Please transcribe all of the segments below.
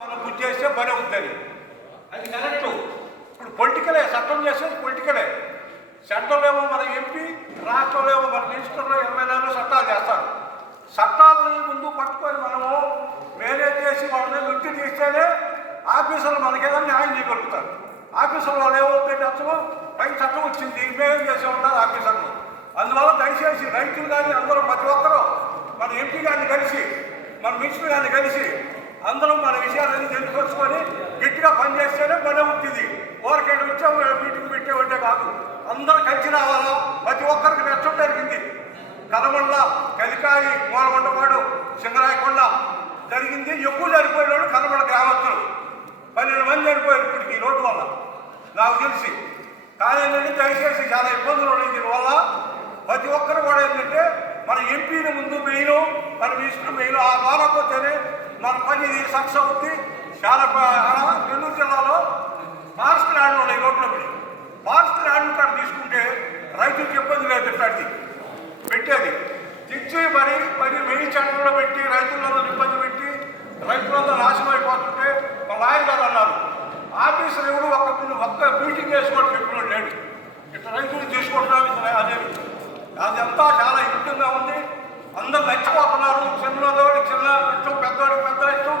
మనం బుద్ధి చేస్తే పని అవుతుంది. అది కరెక్టు. ఇప్పుడు పొలిటికలే, చట్టం చేసేది పొలిటికలే. సెంట్రల్ ఏమో మన ఎంపీ, రాష్ట్రంలో ఏమో మన మినిస్టర్లు, ఎమ్మెల్యేలు చట్టాలు చేస్తారు. చట్టాలని ముందు పట్టుకొని మనము మేనేజ్ చేసి వాళ్ళని వృత్తి తీస్తేనే ఆఫీసర్లు మనకేదో న్యాయం చేయగలుగుతారు. ఆఫీసర్లు వాళ్ళు ఏమో పెట్టచ్చు, పై చట్టం వచ్చింది, మేమేం చేసే ఉంటారు ఆఫీసర్లు. అందువల్ల దయచేసి రైతులు కానీ అందరూ ప్రతి ఒక్కరూ మన ఎంపీ గారిని కలిసి, మన మినిస్టర్ గారిని కలిసి అందరూ మన విషయాలన్నీ తెలుసుకొని గట్టిగా పనిచేస్తేనే పని అవుతుంది. ఊరికేట వచ్చా మీటింగ్ పెట్టేవంటే కాదు, అందరూ కలిసి రావాలా. ప్రతి ఒక్కరికి నష్టం జరిగింది. కలమండ, కలికాయి, మూలమండపాడు, సింగరాయకొండ జరిగింది. ఎక్కువ చనిపోయినాడు కలమండ గ్రామస్తులు. 12 మంది చనిపోయారు ఇప్పటికి ఈ రోడ్డు వల్ల నాకు తెలిసి. కానీ ఏంటంటే దయచేసి చాలా ఇబ్బందులు ఉన్నాయి దీనివల్ల. ప్రతి ఒక్కరు కూడా ఏంటంటే మన ఎంపీని ముందు మెయిన్, మన మినిస్టర్ మెయిన్, ఆ బాలపోతేనే మన పని ఇది సక్సెస్ అవుతుంది. చాలా నెల్లూరు జిల్లాలో ఫారెస్ట్ ల్యాండ్ ఉన్నాయి రోడ్లో పడి. ఫారెస్ట్ ల్యాండ్ కాడ తీసుకుంటే రైతులకు ఇబ్బంది లేదు. పెట్టేది తెచ్చి మరి మెయిన్ చట్టంలో పెట్టి రైతులందరూ ఇబ్బంది పెట్టి రైతులందరూ నాశనం అయిపోతుంటే మా లాయర్ గారు అన్నారు, ఆఫీసర్ ఎవరు ఒక్క మీటింగ్ వేసుకోవడం పెట్టుకోవడం లేడు, ఇట్లా రైతులు తీసుకుంటున్నాం. అదంతా చాలా ఇబ్బందిగా ఉంది. అందరూ నచ్చిపోతున్నారు. చిన్నవాడికి చిన్న ఇష్టం, పెద్దవాడికి పెద్ద ఇష్టం.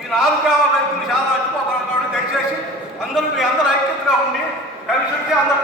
ఈ 4 గ్రామాల రైతులు చాలా నచ్చిపోతున్నారు. కాబట్టి దయచేసి అందరూ మీ అందరూ ఐక్యతగా ఉండి కలిసి వచ్చి అందరూ